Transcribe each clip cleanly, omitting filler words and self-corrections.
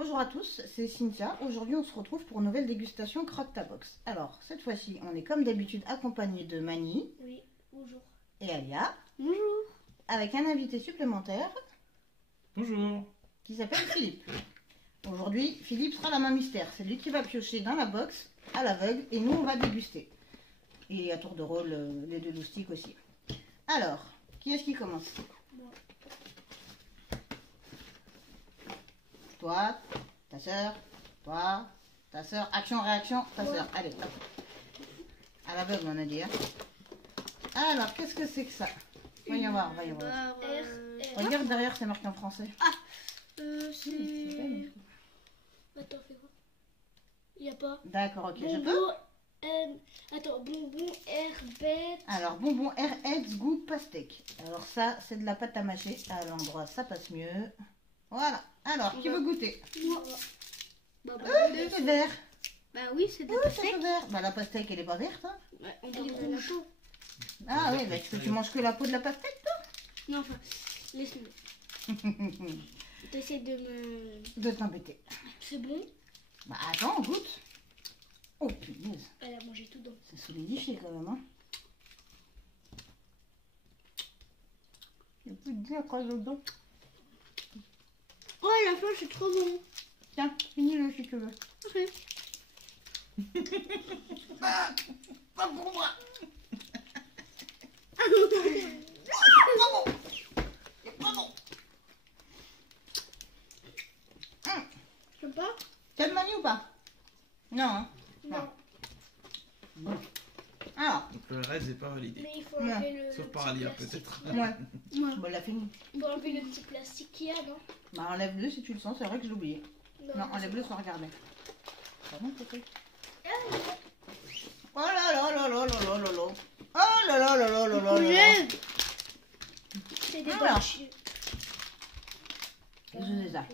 Bonjour à tous, c'est Cynthia. Aujourd'hui, on se retrouve pour une nouvelle dégustation Croque ta box. Alors, cette fois-ci, on est comme d'habitude accompagné de Mani. Oui, bonjour. Et Alia. Bonjour. Avec un invité supplémentaire. Bonjour. Qui s'appelle Philippe. Aujourd'hui, Philippe sera la main mystère. C'est lui qui va piocher dans la box à l'aveugle et nous, on va déguster. Et à tour de rôle, les deux loustiques aussi. Alors, qui est-ce qui commence? Moi. Toi, ta soeur, toi, ta soeur. Action, réaction, ta soeur. Allez, hop. À l'aveugle, on a dit. Hein. Alors, qu'est-ce que c'est que ça? Voyons voir, voyons voir. Regarde derrière, c'est marqué en français. C'est... Attends, fais quoi? Il n'y a pas. D'accord, ok, je peux. Bonbon, attends, bonbon, herbette. Alors, bonbon Airheads goût pastèque. Alors ça, c'est de la pâte à mâcher. À l'endroit, ça passe mieux. Voilà. Alors, qui veut goûter? Moi. Bah, c'est vert. bah oui, c'est de la Oui, c'est pastèque. vert. Bah, la pastèque, elle est pas verte. Hein. Ouais, on va prendre la peau. Ah oui, mais tu manges que la peau de la pastèque, Non, enfin, laisse-le. toi? T'essaies de me... De t'embêter. C'est bon? Bah, attends, on goûte. Oh, punaise. Elle a mangé tout dedans. C'est solidifié quand même, hein. Il n'y a plus de bien quoi dedans. Oh, la fin, c'est trop bon. Tiens, finis-le si tu veux. Ok. Pas pour moi. C'est pas bon. Sympa? T'as le Mani ou pas? Non, hein. Non. Bon. Alors, Donc le reste n'est pas validé. Mais il faut Ouais. enlever le Sauf petit par Alia plastique. peut-être. ouais. Ouais. Bon, elle a fini. Il faut enlever le petit plastique qu'il y a, non? Bah, enlève-le si tu le sens, c'est vrai que je l'ai oublié. Non, enlève-le sans regarder. Pardon, peut-être. Oh là là là là là là là là. Oh là là là là là là là là. C'est des Alors. bâches. Je sais ça.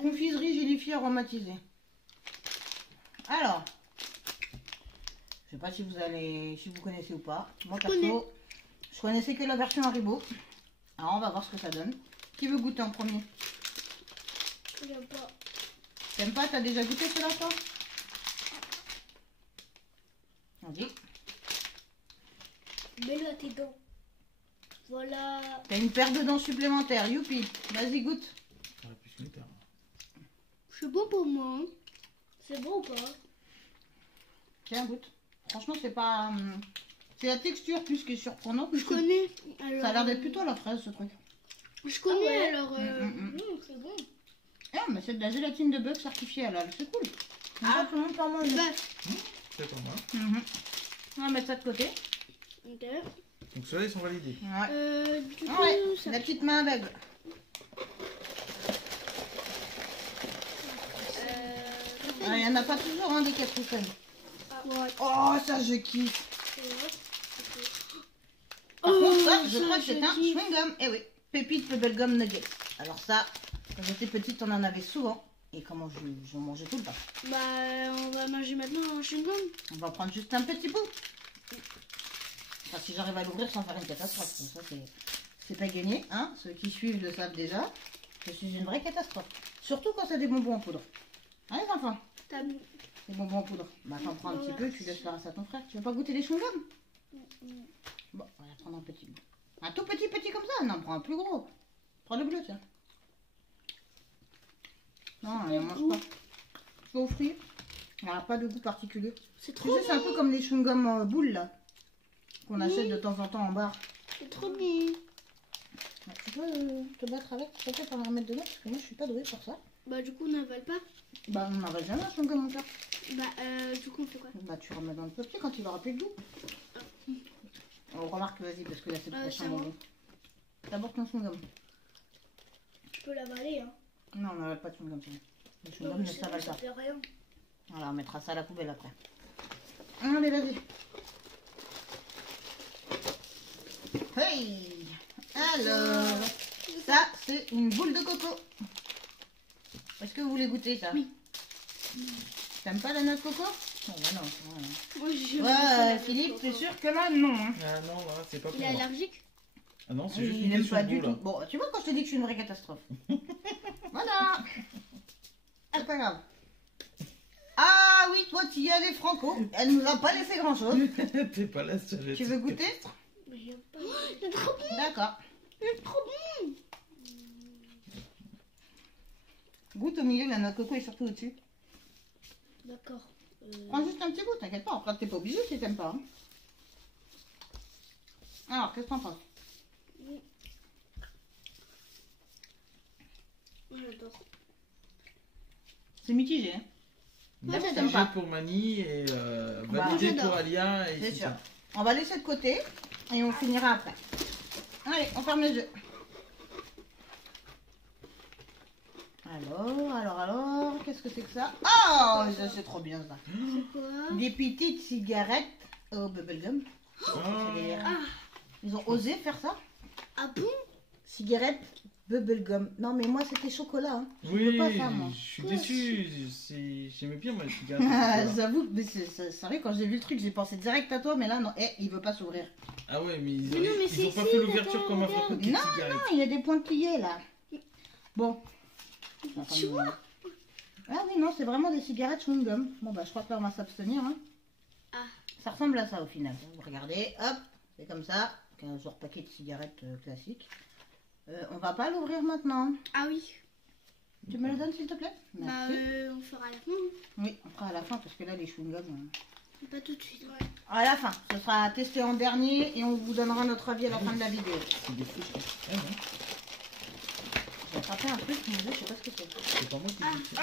Confiserie gélifiée aromatisée. Alors, je sais pas si vous connaissez ou pas. Moi perso, je connaissais que la version Haribo. Alors on va voir ce que ça donne. Qui veut goûter en premier? J'aime pas. T'aimes pas? T'as déjà goûté cela toi? Vas-y. Mets-le à tes dents. Voilà. T'as une paire de dents supplémentaires. Youpi. Vas-y, goûte. J'aurais pu se mettre. C'est bon pour moi. Hein. C'est bon ou pas? Tiens, goûte. Franchement, c'est pas... c'est la texture plus qui est surprenante. Je connais. Alors, Ça a l'air d'être plutôt à la fraise, ce truc. Je connais Ah ouais. alors. Mm. C'est bon. Ah, mais c'est de la gélatine de bœuf certifiée, alors c'est cool. Ah. Tout le monde peut en manger. Bah, C'est pour moi. On va mettre ça de côté. ok. Donc ceux-là ils sont validés. Ouais. Du coup, Ouais, ça... la petite main aveugle. Il n'y en a pas toujours, hein, des capricornes. Ouais. Oh, ça, je kiffe. Par Oh, contre, ça, je ça, crois que c'est je un kiffe. chewing-gum. Eh oui, pépite bubblegum nuggets. Alors ça, quand j'étais petite, on en avait souvent. Et comment je mangeais tout le temps. Bah, on va manger maintenant un chewing-gum. On va prendre juste un petit bout. Enfin, si j'arrive à l'ouvrir sans faire une catastrophe. Ça, c'est pas gagné. Hein. Ceux qui suivent le savent déjà. Je suis une vraie catastrophe. Surtout quand c'est des bonbons en poudre. Hein, les enfants? T'as... Des bonbons en poudre. Bah, t'en prends un petit peu, tu laisses la reste à ton frère. Tu veux pas goûter les chewing-gums? Bon, on va prendre un petit bout. Un tout petit comme ça. Non, prends un plus gros. Prends le bleu, tiens. Non, on mange pas. C'est au fruit. Il n'y a pas de goût particulier. C'est Tu trop sais, c'est un peu comme les chewing-gums en boule, là. Qu'on achète de temps en temps en bar. C'est trop bon. Ouais, tu peux te battre avec, s'il te plaît, pour en remettre dedans, parce que moi, je suis pas douée pour ça. Bah, du coup, on n'avale pas. Bah, on n'avait jamais un chewing-gum en cas. Bah, du coup, on fait quoi? Bah, tu remets dans le papier quand il aura plus de goût. On remarque, vas-y, parce que là, c'est le prochain c'est bon. bonbon. D'abord ton chewing-gum. Tu peux l'avaler, hein. Non, on n'avale pas de chewing-gum. Le chewing-gum, Non, ne s'avale ça pas. fait rien. Voilà, on mettra ça à la poubelle après. Allez, vas-y. Hey! Alors, ça, c'est une boule de coco. Est-ce que vous voulez goûter ça? Oui. T'aimes pas la noix de coco? Oh, bah non, voilà. Moi, je Ouais, Philippe, c'est sûr que là, non. Hein. Ah non, là c'est pas pour Il est moi. allergique? Ah non, c'est Il juste une n'aime question pas de du goût tout. là. Bon, tu vois quand je te dis que je suis une vraie catastrophe. Voilà. C'est pas grave. Ah oui, toi tu y allais franco. Elle nous a pas laissé grand chose. T'es pas là, ça Tu veux goûter? Mais j'aime pas. C'est trop bon. D'accord. C'est trop bon. Goûte au milieu, la noix de coco est surtout au-dessus. D'accord. Prends juste un petit goût, t'inquiète pas. Après, t'es pas obligé si t'aimes pas. Hein. Alors, qu'est-ce que t'en penses? J'adore. C'est mitigé. Hein. Moi, Mitigé j'aime pas. pour Mani et Bah, validé j'adore. pour Alia et C'est Cynthia. sûr. On va laisser de côté et on finira après. Allez, on ferme les yeux. Alors, qu'est-ce que c'est que ça? Oh, ça, c'est trop bien ça. C'est quoi? Des petites cigarettes au bubblegum. Ah. Ils ont osé faire ça? Ah bon? Cigarettes bubblegum. Non, mais moi, c'était chocolat. Hein. Je Oui, peux pas faire, moi. je suis Moi déçu. J'aimais bien moi les cigarettes. Ah, Voilà. j'avoue, mais c'est sérieux, quand j'ai vu le truc, j'ai pensé direct à toi, mais là, non, il veut pas s'ouvrir. Ah ouais, mais Mais non, mais ils c'est ont pas ici, fait l'ouverture attends, comme un regarde. frocot de Non, cigarette. il y a des pointillés là. Bon. Tu vois? Ah oui, non, c'est vraiment des cigarettes chewing-gum. Bon, bah, je crois que là, on va s'abstenir. Hein. Ah. Ça ressemble à ça au final. Vous regardez, hop, c'est comme ça. Un genre paquet de cigarettes classique. On va pas l'ouvrir maintenant. Ah oui. Tu me le donnes s'il te plaît? Bah, Merci. on fera à la fin. Oui, on fera à la fin parce que là, les chewing-gums. Pas tout de suite. À la fin, ce sera testé en dernier et on vous donnera notre avis à la fin de la vidéo. C'est des fous. Ah non, J'ai attrapé un truc, mais je sais pas ce que c'est. c'est pas moi qui l'ai dit.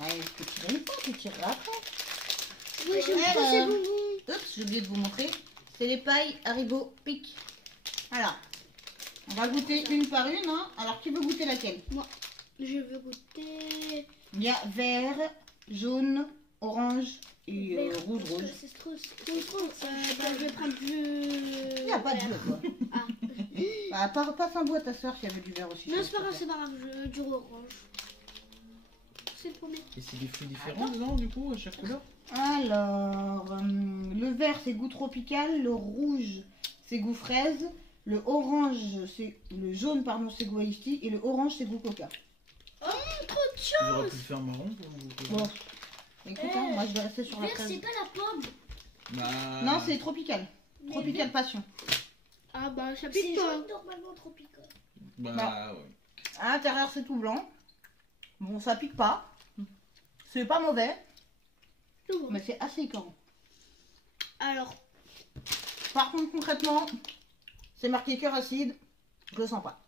Ouais, tu tireras pas, tu tireras après. Oui, j'aime Ouais, trop ces bonbons. Oups, j'ai oublié de vous montrer. C'est les pailles Haribo Pic. Alors, on va goûter une par une. Hein. Alors, qui veut goûter laquelle? Je veux goûter. Il y a vert, jaune, orange et rouge. C'est trop. Bah, je vais prendre bleu. Il n'y a pas de bleu, quoi. Ah. Bah, passe un bout à ta soeur qui avait du vert aussi. Non, c'est pas grave, c'est pas grave. Je veux du orange. C'est le premier. Et c'est des fruits différents dedans du coup à chaque couleur. Alors, le vert c'est goût tropical, le rouge c'est goût fraise, le orange c'est le jaune pardon c'est goût iced tea et le orange c'est goût coca. Trop de J'aurais pu chance. le faire marron pour. Bon, écoute, hein, moi je vais rester sur la Vert, fraise. c'est pas la pomme. Bah... Non, c'est tropical. Tropical passion. Ah bah, ça C'est pique pas. jaune normalement tropical. Bah ouais. À l'intérieur c'est tout blanc. Bon, ça pique pas. C'est pas mauvais, Tout bon. mais c'est assez écœurant. Alors, Par contre, concrètement, c'est marqué cœur acide. Je le sens pas.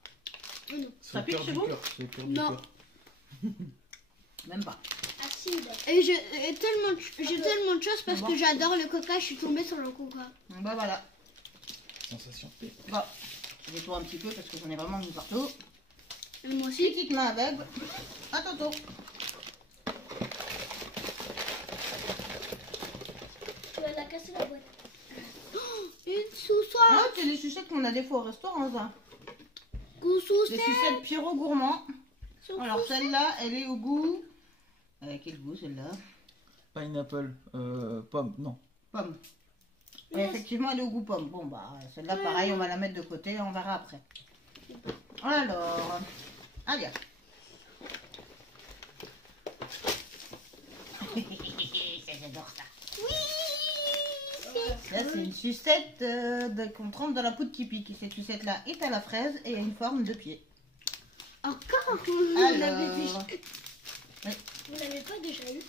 non. C'est Ça le pique cœur chez du vous cœur. C'est le cœur du Non. cœur. Même pas. Acide. Et j'ai tellement de choses parce Bon. que j'adore le coca. Je suis tombée sur le coca. Bah voilà. Sensation. Bon, je nettoie un petit peu parce que j'en ai vraiment mis partout. Et moi aussi. Petite main aveugle. À Toto. Tu vas la casser la boîte. Une sous-soie. Ah, c'est les sucettes qu'on a des fois au restaurant, ça. Goût sous Les sucettes Pierrot Gourmand. sous- Alors celle-là, elle est au goût. Quel goût celle-là? Pineapple. Pomme. Non. Pomme. Et effectivement, elle est au goût pomme. Bon, bah, celle-là, pareil, on va la mettre de côté, on verra après. Alors, allez. J'adore ça. Ça, c'est une sucette qu'on trempe dans la poudre qui pique. Et cette sucette-là est à la fraise et a une forme de pied. Encore. Alors, Vous l'avez pas déjà eu?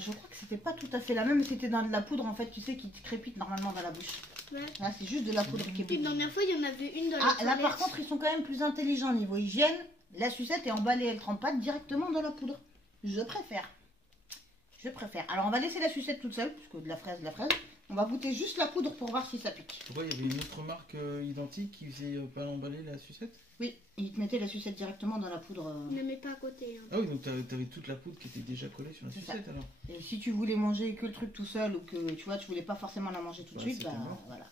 je crois que c'était pas tout à fait la même, mais c'était dans de la poudre en fait, tu sais, qui te crépite normalement dans la bouche. Ouais. Là, c'est juste de la poudre qui est Une dernière fois, il y en avait une dans Ah, la là par toilette. contre, ils sont quand même plus intelligents niveau hygiène. La sucette est emballée, elle trempe pas directement dans la poudre. Je préfère. Je préfère. Alors, on va laisser la sucette toute seule, puisque de la fraise. On va goûter juste la poudre pour voir si ça pique. Pourquoi il y avait une autre marque identique qui faisait pas l'emballer la sucette? Oui, ils te mettaient la sucette directement dans la poudre. Ne mets pas à côté. Hein. Ah oui, donc t'avais toute la poudre qui était déjà collée sur la C'est sucette alors. Et si tu voulais manger que le truc tout seul ou que tu vois, tu voulais pas forcément la manger tout de Ouais, suite, c'est bah tellement. voilà.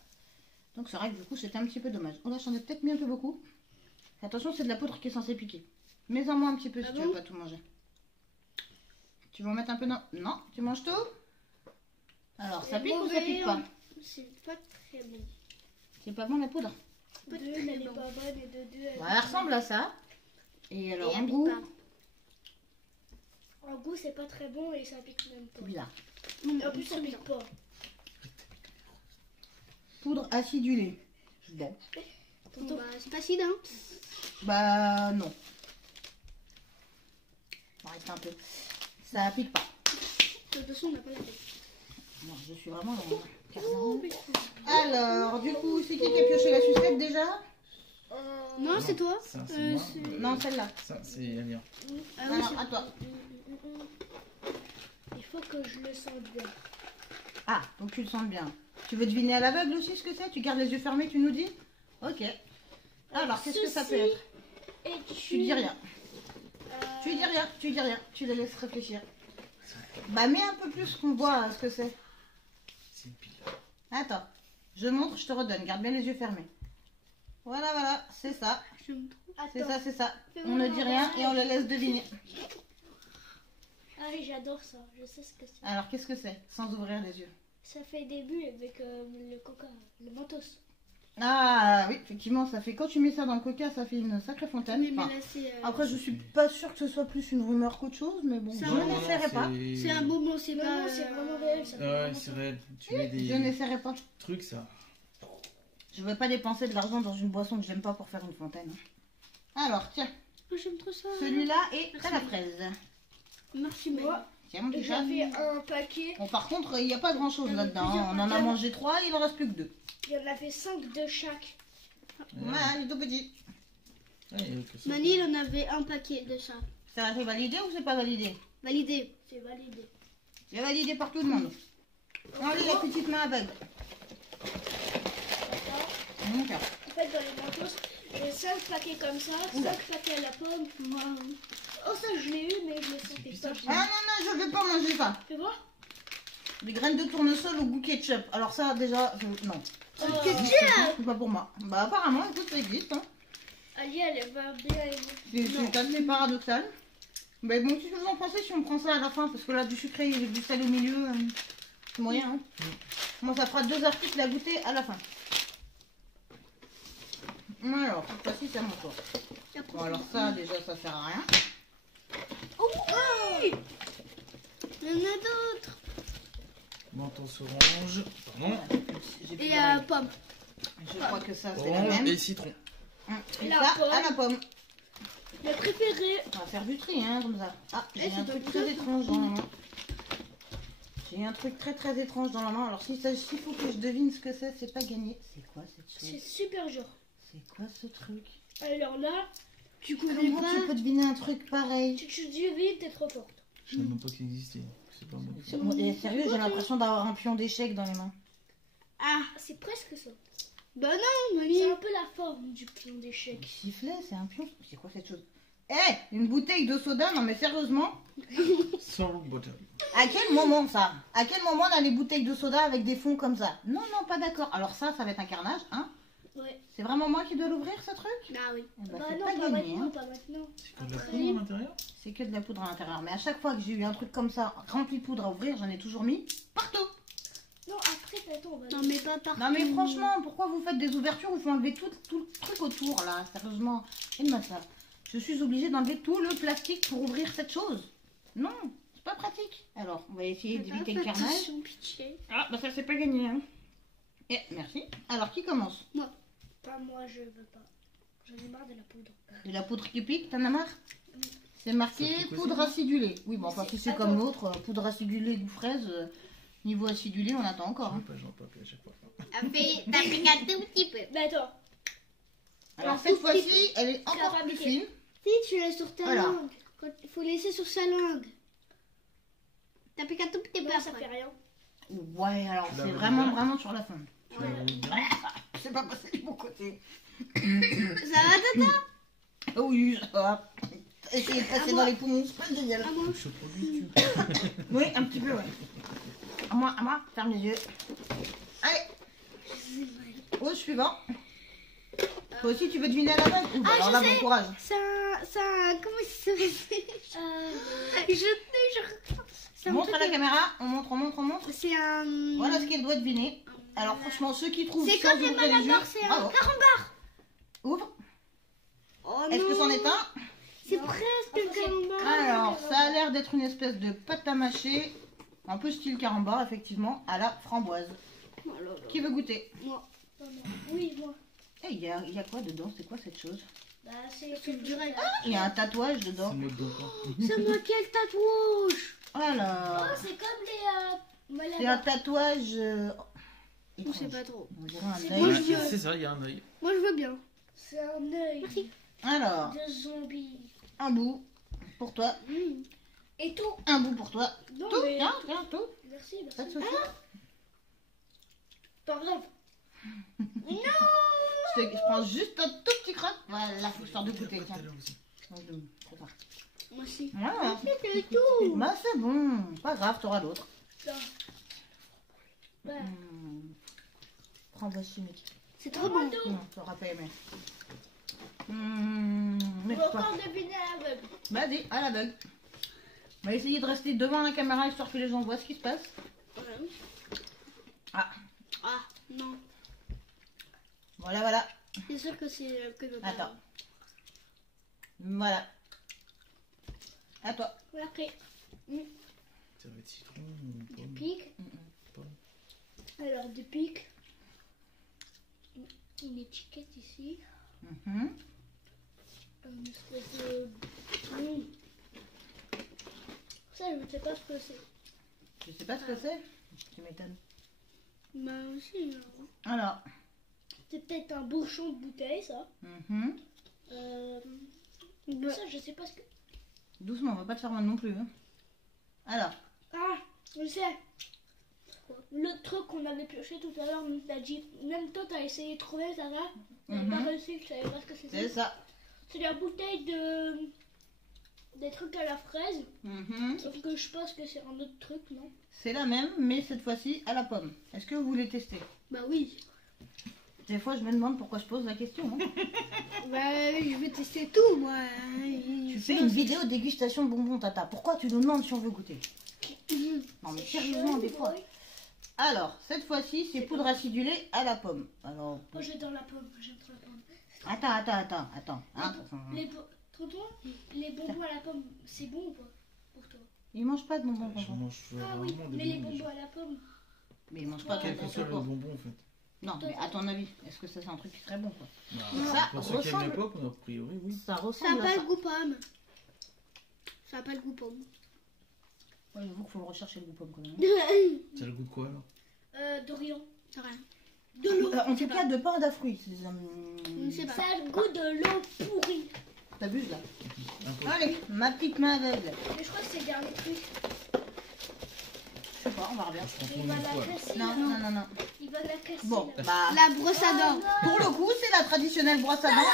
Donc c'est vrai que du coup c'était un petit peu dommage. Oh là j'en ai peut-être mis un peu beaucoup. Attention, c'est de la poudre qui est censée piquer. Mets-en moi un petit peu si Ah tu bon veux pas tout manger. Tu veux en mettre un peu dans... Non, tu manges tout? Alors ça pique ou ça pique pas? C'est pas très bon. C'est pas bon la poudre? Deux, elle est pas bonne et de deux, elle Ouais, elle ressemble à ça. Et alors, Et en elle pique goût, pas. En goût, c'est pas très bon et ça pique même pas. c'est bizarre. Et en plus, ça pique pas. Poudre acidulée. Bon. Bon, bah, c'est facile, hein. Bah, non. On va arrêter un peu. Ça pique pas. De toute façon, on n'a pas la tête. Non, je suis vraiment dans le carnage. Alors, du coup, c'est qui a pioché la sucette déjà? Non, c'est toi. Ça, c'est moi. Non, celle-là. Ça, c'est la mienne. Ah oui, Alors, c'est- à toi. Il faut que je le sente bien. Ah, donc tu le sens bien. Tu veux deviner à l'aveugle aussi ce que c'est? Tu gardes les yeux fermés, tu nous dis? Ok. Alors, qu'est-ce que ça peut être? Et Tu dis rien. Tu dis rien, tu dis rien. Tu les laisses réfléchir. Bah, mets un peu plus qu'on voit ce que c'est. C'est une pile. Attends. Je montre, je te redonne. Garde bien les yeux fermés. Voilà, voilà. C'est ça. J'aime trop. C'est ça, c'est ça. Fais On ne voir. dit rien et on le laisse deviner. Ah oui, j'adore ça. Je sais ce que c'est. Alors, qu'est-ce que c'est? Sans ouvrir les yeux. Ça fait des bulles avec le coca, le mentos. Ah oui, effectivement, ça fait quand tu mets ça dans le coca, ça fait une sacrée fontaine. Mais Enfin, là, c'est après, je suis pas sûre que ce soit plus une rumeur qu'autre chose, mais bon, Ça je va, n'essaierai pas. c'est un bonbon, c'est Non, pas. non, c'est vraiment réel. Ça fait Ouais, vraiment c'est ça. vrai. Tu mets Je des n'essaierai pas. trucs, ça. Je vais pas dépenser de l'argent dans une boisson que j'aime pas pour faire une fontaine. Alors, tiens, Oh, j'aime trop ça. celui-là est à la fraise. Merci, mais. Moi, Tiens, mon petit chat. j'avais un paquet. Bon, par contre, il n'y a pas grand chose là-dedans. plusieurs On en a paquets. mangé 3, il en reste plus que 2. Il y en avait 5 de chaque. Ouais, il est tout petit. Ouais, il y a que ça. Mani, il en avait un paquet de ça. Ça a été validé ou c'est pas validé? Validé. C'est validé. C'est validé par tout le monde. Allez, la petite main aveugle. Donc, En fait, dans les mentos, j'ai 5 paquets comme ça, 5 paquets à la pomme. Oh, ça, je l'ai eu, mais je le sentais pas. ah non, non, je vais pas manger ça. Fais voir. Des graines de tournesol au goût ketchup. Alors ça, déjà, non. Oh, C'est pas pour moi. Bah apparemment, écoute, ça existe. Hein. Ali, elle va bien aimer. C'est assez paradoxal. Mais bon, qu'est-ce que vous en pensez si on prend ça à la fin? Parce que là, du sucré et du sel au milieu, c'est moyen. Hein. Moi, ça fera 2 articles à goûter à la fin. Alors, cette fois-ci, c'est à mon tour. Bon, alors ça, déjà, ça sert à rien. Oh oui. Il y en a d'autres. Mentos orange. Pardon. J'ai plus Et d'oreille. pomme. Je crois que ça, c'est la Orange même. et citron. Et La ça, pomme. à la pomme. Le préféré. On va faire du tri, hein, comme ça. Ah, j'ai Eh, un c'est truc pas très ça. étrange dans la main. J'ai un truc très très étrange dans la main. Alors s'il faut que je devine ce que c'est pas gagné. C'est quoi cette C'est chose? super dur. C'est quoi ce truc? Alors là, Tu connais Comment pas? tu peux deviner un truc pareil? si tu dis vite, t'es trop forte. Je savais même pas qu'il existait. C'est pas moi. Sérieux, j'ai l'impression d'avoir un pion d'échec dans les mains. Ah. C'est presque ça. Bah non, Mani. C'est un peu la forme du pion d'échec. Sifflet, c'est un pion. C'est quoi cette chose? Eh, une bouteille de soda? Non mais sérieusement? Salt butter. À quel moment ça? À quel moment on a les bouteilles de soda avec des fonds comme ça? Non, non, pas d'accord. Alors ça va être un carnage, hein? Ouais. C'est vraiment moi qui dois l'ouvrir ce truc? Ah oui. Eh ben, Bah c'est non, pas pas gagné, maintenant, hein. pas maintenant. C'est que de la Après. poudre à l'intérieur. C'est que de la poudre à l'intérieur. Mais à chaque fois que j'ai eu un truc comme ça, rempli de poudre à ouvrir, j'en ai toujours mis partout. Non, après, attends, on va. Non, mais pas partout. Non mais franchement, pourquoi vous faites des ouvertures où il faut enlever tout le truc autour là? Sérieusement, aide-moi ça. Je suis obligée d'enlever tout le plastique pour ouvrir cette chose. Non, c'est pas pratique. Alors, on va essayer d'éviter le carnage. Attention, pitié. Ah, bah ça c'est pas gagné. Hein. Et merci. Alors, qui commence? Pas moi, je veux pas. J'en ai marre de la poudre. De la poudre qui pique, t'en as marre? C'est marqué Ça pique aussi, poudre non acidulée. Oui, bon, enfin, si c'est Attends. comme l'autre, poudre acidulée goût fraise, niveau acidulé, on attend encore. Hein. Je vois pas à chaque fois. T'as piqué un tout petit peu. Mais attends, Alors, Un cette tout petit fois-ci, elle est encore va plus piquer. fine. Si, tu laisses sur ta Voilà. langue. Il faut laisser sur sa langue. T'as piqué un tout petit peu non, ça après. fait rien. Ouais, alors Tu c'est l'as vraiment, voulu bien vraiment sur la fin. Tu l'as voulu bien. C'est pas passé du bon côté. Ça va, Tata? Oh oui, ça va. Essayez de passer moi. dans les poumons, c'est pas génial. À moi. Je produis, tu. Oui, un petit peu, ouais. À moi, ferme les yeux. Allez, au suivant. Toi aussi, tu veux deviner à la base? Alors je là, sais. bon courage. Ça, comment il s'appelle? C'est un Montre à truc la caméra, on montre, on montre, on montre. C'est un... Voilà ce qu'elle doit deviner. Alors franchement, ceux qui trouvent C'est sans comme les ouvrir les yeux, malabars, c'est un bravo. carambar. Ouvre. Oh Est-ce que c'en est un? presque carambar. Alors, ça a l'air d'être une espèce de pâte à mâcher, un peu style carambar, effectivement, à la framboise. Alors, Qui veut goûter? moi. Oui, moi. Et il y a quoi dedans? C'est quoi cette chose? Bah, c'est Tu le dirais. Il y a un tatouage C'est dedans. le mode d'emploi. C'est moi quel tatouage. Alors, Oh, c'est comme les. Voilà. c'est un tatouage. Je étrange. sais pas trop. On dirait un C'est œil. Moi, Ouais, je veux. c'est ça, il y a un œil. Moi je veux bien. C'est un œil Alors, de zombie. un bout pour toi, Et tout. un bout pour toi. Non, Tout, mais. tiens, tiens, tout. Merci, Pas de merci. soucis. Pas grave. Je prends juste un tout petit croc. Voilà, histoire de goûter. Tiens. Trop tard. Moi aussi. Voilà. C'est tout. Bah, c'est bon. Pas grave, t'auras l'autre. Ça. Ouais. Framboise chimique. C'est trop bon. Non, t'auras pas aimé. On Mais va quoi? encore deviner à l'aveugle. Vas-y, à l'aveugle. On va essayer de rester devant la caméra histoire que les gens voient ce qui se passe. Ah, Ah non. voilà, voilà. C'est sûr que c'est que notre. Attends. Voilà. À toi. Après, Ça va être citron ou du pomme. pic. Alors, du pic. Une étiquette ici. Mhm. Une espèce de. Ça, je ne sais pas ce que c'est. Je sais pas ce que c'est. Tu m'étonnes. Bah aussi. Alors. C'est peut-être un bouchon de bouteille, ça. Mhm. Ça, je sais pas ce que. Doucement, on va pas te faire mal non plus. Hein. Alors. Ah, je sais. Le truc qu'on avait pioché tout à l'heure, t'as dit, même toi t'as essayé de trouver ça va, t'avais pas réussi, je savais pas ce que C'est c'était. ça. C'est la bouteille de des trucs à la fraise, Mhm. sauf que je pense que c'est un autre truc, non? C'est la même, mais cette fois-ci à la pomme. Est-ce que vous voulez tester? Bah oui. Des fois, je me demande pourquoi je pose la question. Hein. Bah je vais tester tout moi. Tu fais une vidéo dégustation de bonbons, Tata. Pourquoi tu nous demandes si on veut goûter? Non, mais sérieusement, des fois. Alors, cette fois-ci, c'est poudre acidulée à la pomme. Alors, Moi j'adore la pomme, j'aime trop la pomme. attends. Hein. Tonton, les bonbons à la pomme, c'est bon ou pas pour toi? Il mange pas de bonbons, Je bonbons. mange Ah oui, rarement des mais les bonbons, bonbons déjà. à la pomme. Mais il mange pas de Quel que bonbons. soit le tout court. bonbon, en fait. Non, mais à ton avis, est-ce que ça c'est un truc qui serait bon quoi? Bah, Ça pour ceux qui aiment ressemble- les pop, a priori, oui. Ça Ça a ressemble à pas ça. le goût pomme. Ça a pas le goût pomme. Ouais, j'avoue qu'il faut le rechercher le goût pomme quand même. Ça a le goût de quoi alors? D'Orient. C'est rien. De l'eau. En tout cas, de pain à fruits. Je sais pas. Ça a le goût de l'eau pourrie. T'abuses là. Un peu. Allez, ma petite main aveugle. Mais je crois que c'est le dernier truc. Je sais pas, on va regarder. Je prends Il pour va une la fois. casser. Non, là. non. Il va la casser. Bon, là. bah. La brosse à dents. Pour le coup, c'est la traditionnelle brosse à dents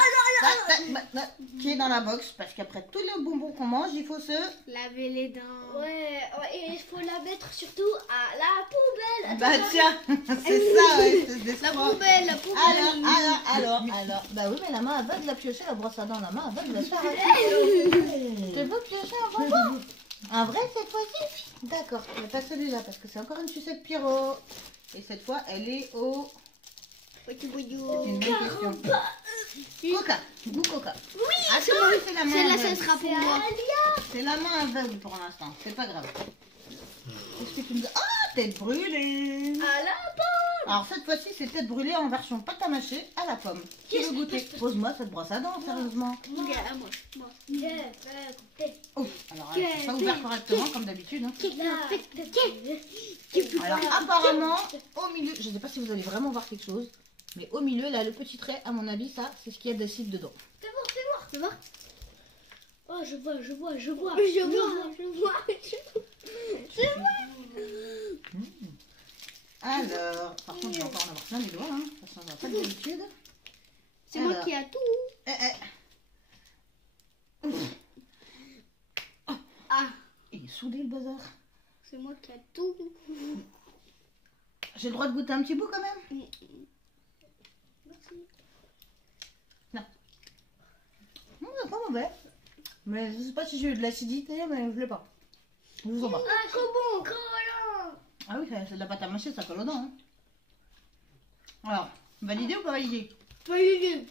qui est dans la box. Parce qu'après tous les bonbons qu'on mange, il faut se. Laver les dents. Ouais, et il faut la mettre surtout à la poubelle. Bah Attends, tiens, c'est ça, ouais, c'est des La scrocs. poubelle, la poubelle. Alors. Bah oui, mais la main aveugle a pioché la brosse à dents. La main aveugle va se faire arrêter. Tu veux piocher un bonbon? Un vrai cette fois-ci? D'accord, mais pas celui-là parce que c'est encore une sucette Pierrot. Et cette fois, elle est au. Petit C'est boyau. une bonne question. Coca, goût Coca. Oui, c'est la main Celle-là, ça aveugle. sera pour moi. C'est la main aveugle pour l'instant, c'est pas grave. Qu'est-ce que tu me dis? Ah, tête brûlée. à la pomme. Alors cette fois-ci, c'est tête brûlée en version pâte à mâcher à la pomme. Qui veut goûter? Pose-moi cette brosse à dents, sérieusement. Ok, à moi. Oh, alors c'est pas ouvert correctement comme d'habitude. Hein. Alors apparemment, au milieu, je sais pas si vous allez vraiment voir quelque chose, mais au milieu, là, le petit trait, à mon avis, ça, c'est ce qu'il y a d'acide dedans. Tu vois? Oh, je vois. Je vois. Alors, par contre, je vais encore en avoir plein les doigts, hein. Ça ne va pas d'habitude. C'est moi Alors. qui a tout. Ah, Il est soudé le bazar. c'est moi qui a tout. J'ai le droit de goûter un petit bout quand même? Non. C'est pas mauvais. Mais je sais pas si j'ai eu de l'acidité, mais je l'ai pas. Je vous en bats. Ah, comment collant. Ah oui, c'est de la pâte à mâcher, ça colle aux dents. Hein. Alors, validé ou pas validé? Validé.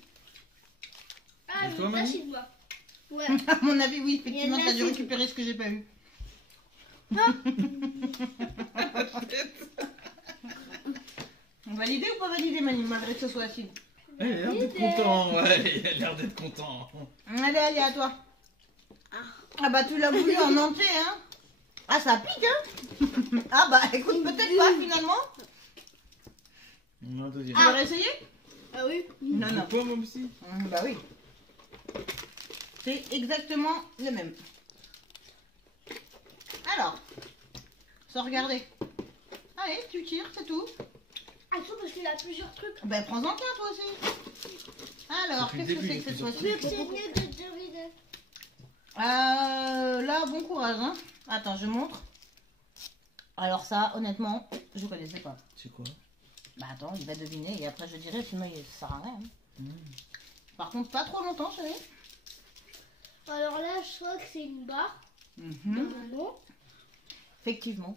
Ah, Et toi, mais Manu? facile, moi. Ouais. À mon avis, oui, effectivement, Il y en a t'as dû assez. récupérer ce que j'ai pas eu. Validé ou pas validé, Mani, malgré que ce soit acide? Il a l'air d'être content, ouais, il a l'air d'être content. Allez, allez, à toi. Ah bah, tu l'as voulu en entier, hein? Ah, ça pique, hein? Ah bah, écoute, peut-être pas, finalement. On a un deuxième. Tu vas réessayer? Ah oui. Non, non. Quoi, moi aussi? Bah oui. C'est exactement le même. Alors, sans regarder. Allez, tu tires, c'est tout. Attends, parce qu'il a plusieurs trucs. Ben, prends-en qu'un, toi aussi. Alors, Depuis le qu'est-ce que début, c'est il que cette y a fois-ci? plusieurs C'est mieux de deviner. Là, bon courage, hein. Attends, je montre. Alors ça, honnêtement, je connaissais pas. C'est quoi? Bah attends, il va deviner et après je dirai, sinon il sert à rien. hein. Mmh. Par contre, pas trop longtemps, chérie. Alors là, je crois que c'est une barre de Mhm. bonbons. Effectivement.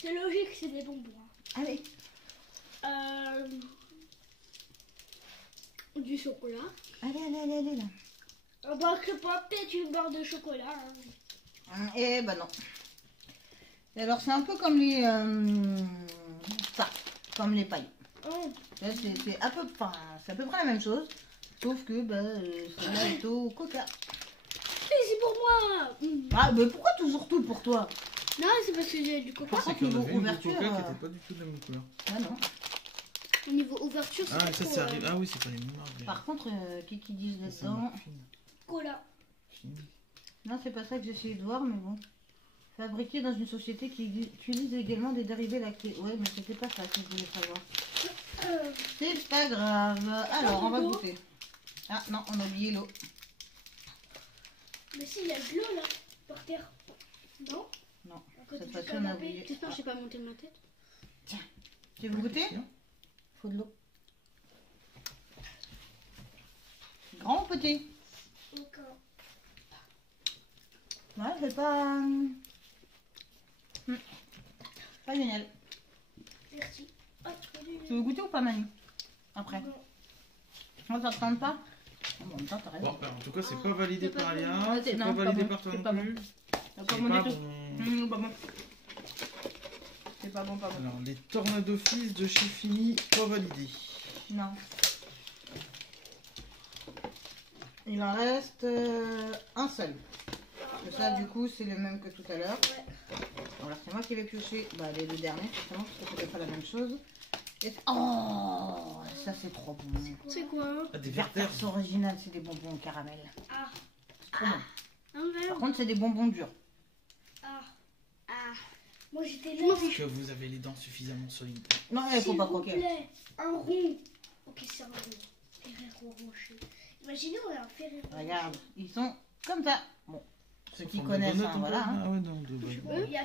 C'est logique, c'est des bonbons. hein. Allez. Du chocolat. Allez, allez, allez, allez, là. Bah, c'est pas peut-être une barre de chocolat. hein. Eh ben non. Et alors, c'est un peu comme les... ça, comme les pailles. Oh. Là, c'est à peu près la même chose. Sauf que, bah, celle-là est au coca. Et c'est pour moi. Ah, mais pourquoi toujours tout pour toi? Non, c'est parce que j'ai du coca. Par C'est contre, qu'il y en niveau avait une de ouverture, coca qui était pas du tout de la même couleur. Ah non. Au niveau ouverture, c'est Ah, pas ça, trop, ça arrive. Ah oui, c'est pas les mêmes marques. Par contre, qu'est-ce qu'ils disent C'est là-dedans? cola. Non, c'est pas ça que j'essayais de voir, mais bon. Fabriqué dans une société qui utilise également des dérivés lactés. Ouais, mais c'était pas ça que je voulais savoir. C'est pas grave. Alors, on va goûter. Ah non, on a oublié l'eau. Mais si, il y a de l'eau là, par terre. Non? Non, À côté cette du fois-ci, on a canapé. oublié. J'espère que j'ai pas monté de ma tête. Tu veux goûter? Faut de l'eau. Grand ou petit? D'accord. Ouais, c'est pas... Pas génial. Merci. Ah, Tu veux goûter ou pas, Manu? Après. non. Moi, ça te tente pas? Ah, bon, en même temps, t'as raison. Bon, en tout cas, c'est pas validé c'est pas par bon. Léa, Ouais, c'est non, pas pas validé bon. par toi C'est non pas bon. plus. T'as C'est pas bon pas du tout. bon. Pas bon. C'est pas bon, pas bon. Alors, les Tornado Fizz de chez Fini, pas validés. Non. Il en reste un seul. Parce que ça, du coup, c'est le même que tout à l'heure. Ouais. Alors, c'est moi qui vais piocher les deux derniers, justement, parce que c'était pas la même chose. Et... Oh, ça, c'est trop bon. C'est quoi? Ah, des Werther. Verters original, c'est des bonbons au caramel. Ah, C'est trop bon. Un Par verre. contre, c'est des bonbons durs. ah. Ah. Moi j'étais Je m'en là. fiche. Que vous avez les dents suffisamment solides. Non, il faut S'il pas vous croquer. plaît, un rond. Ok, c'est un rond. Ferrero Rocher. Imaginez, on a un Ferrero Rocher. Regarde, ils sont comme ça. Bon, ceux qui Faut connaissent, des hein, donuts, voilà. encore. hein. Ah ouais, non, de bonnes. Il y a...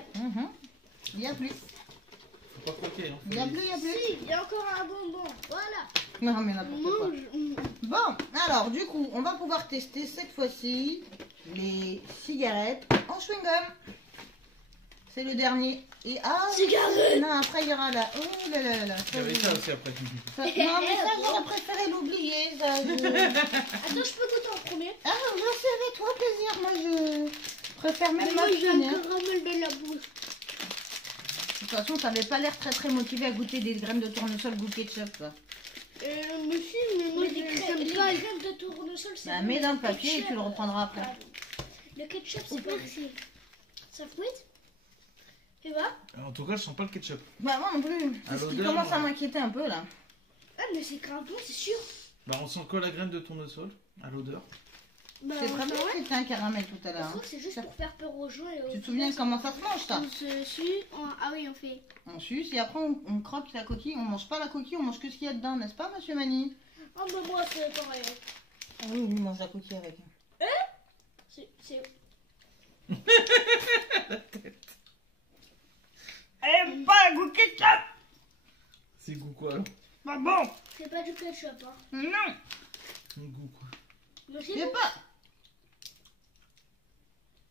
Il y a plus. Faut pas croquer, hein. Il y a plus, il y a plus. Si, il y a encore un bonbon. Voilà. Non, mais n'importe quoi. Mange. Bon, alors du coup, on va pouvoir tester cette fois-ci les cigarettes en chewing-gum. C'est le dernier. Et Cigarette. non, après il y aura là. Oh là là là là. Il y avait ça aussi après. Non, mais ça, j'aurais préféré l'oublier. Ça, Attends, je peux goûter en premier. Ah, bien sûr, avec toi, plaisir. Moi, je préfère même Moi, j'ai m'abstenir. un caramel dans la bouche. De toute façon, t'avais pas l'air très très motivé à goûter des graines de tournesol goût ketchup, toi. Mais si, mais moi, Mais les j'aime crèmes, pas. les crèmes de tournesol, c'est Bah, bon. mets dans le Le papier et ketchup, tu le reprendras après. Le ketchup, c'est pas Merci. Ça fouette. Et bah En tout cas, je sens pas le ketchup. Bah, moi non plus. À C'est ce qui l'odeur, commence à moi. m'inquiéter un peu là. Ah, mais c'est grave bon, c'est sûr. Bah, on sent quoi la graine de tournesol à l'odeur. Bah, C'est vraiment ouais. que c'était un caramel tout à Je l'heure. trouve hein. que c'est juste pour faire peur aux gens. Et aux Tu te souviens comment ça se mange ça? On se suit. Ah oui, on fait. On suce et après on croque la coquille. On mange pas la coquille, on mange que ce qu'il y a dedans, n'est-ce pas, monsieur Mani? Ah, bah moi, c'est pareil. Ah oui, lui mange la coquille avec. C'est... Aime pas le goût ketchup! C'est goût quoi alors? Pas bon! C'est pas du ketchup, hein. Non! Un goût quoi? Mais c'est C'est bon. pas!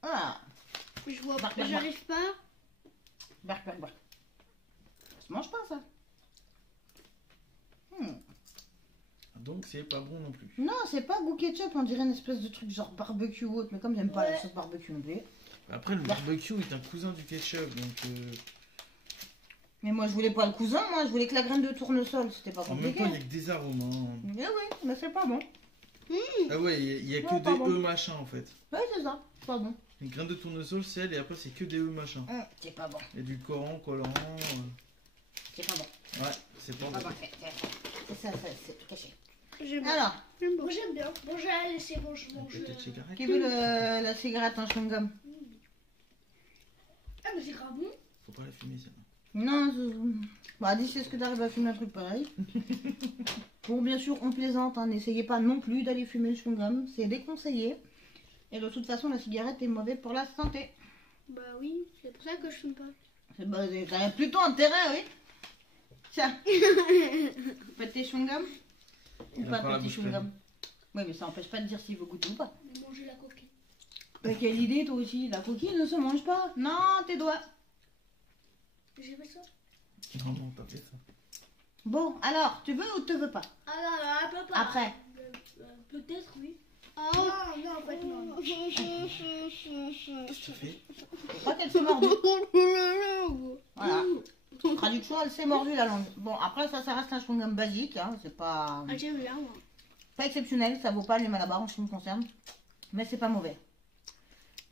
Ah! Je vois Bark, pas. bark, J'arrive pas. Bark, bark, bark. Ça se mange pas ça? Donc c'est pas bon non plus. Non, c'est pas goût ketchup, on dirait une espèce de truc genre barbecue ou autre, mais comme j'aime pas la Ouais. sauce barbecue non plus. Après le barbecue est un cousin du ketchup, donc Mais moi je voulais pas le cousin, moi je voulais que la graine de tournesol, c'était pas en même compliqué. temps il y a que des arômes. Hein. Mais oui, mais c'est pas bon. Ah ouais, il y a Non, que pas des bon. œufs machin en fait. Ouais, c'est ça, c'est pas bon. Les graines de tournesol, c'est elle, et après c'est que des œufs machin. C'est pas bon, Il y a du collant. c'est pas bon. Ouais, c'est pas C'est pas bon. bon, c'est ça, c'est tout caché. J'aime bien. Alors, Moi j'aime bien. Bon, j'ai laissé bon, je mange. Peut-être cigarette. qui veut la cigarette en chewing-gum? Ah, mais c'est grave bon. Faut pas la fumer ça. Non, bah dis c'est ce que t'arrives à fumer un truc pareil. Bon, bien sûr, on plaisante, hein, n'essayez pas non plus d'aller fumer le chewing-gum, c'est déconseillé. Et de toute façon, la cigarette est mauvaise pour la santé. Bah oui, c'est pour ça que je fume pas. Bah, t'as plutôt intérêt, oui. Tiens. Petit chewing-gum ou Il a pas encore la petit bouche chewing-gum? Oui, mais ça n'empêche pas de dire s'il veut goûter ou pas. J'ai mangé la coquille. Bah, quelle idée, toi aussi. La coquille ne se mange pas. Non, tes doigts. J'ai fait ça. Non, non, t'as fait ça. Bon, alors, tu veux ou te veux pas? Ah non, non, un peu pas. Après. Peut-être oui. Ah, Non, non, en fait non. Ça fait. Je crois qu'elle s'est mordue. Voilà. Traduction, elle s'est mordue la langue. Bon, après, ça reste un chewing-gum basique. Hein. C'est pas, Ah, j'aime bien, moi. pas exceptionnel. Ça vaut pas les Malabar en ce qui me concerne. Mais c'est pas mauvais.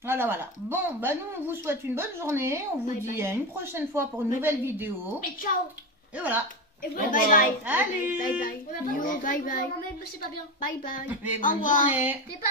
Voilà, voilà. Bon, bah nous, on vous souhaite une bonne journée. On vous Bye dit bye. à une prochaine fois pour une nouvelle vidéo. Et ciao. Et voilà. Et vous Bye bye bye. bye. Salut. Bye bye. On n'a pas Yo, mangé bye tout, bye. non, mais c'est pas bien. Bye bye. Et Au bonne revoir. journée. C'est pas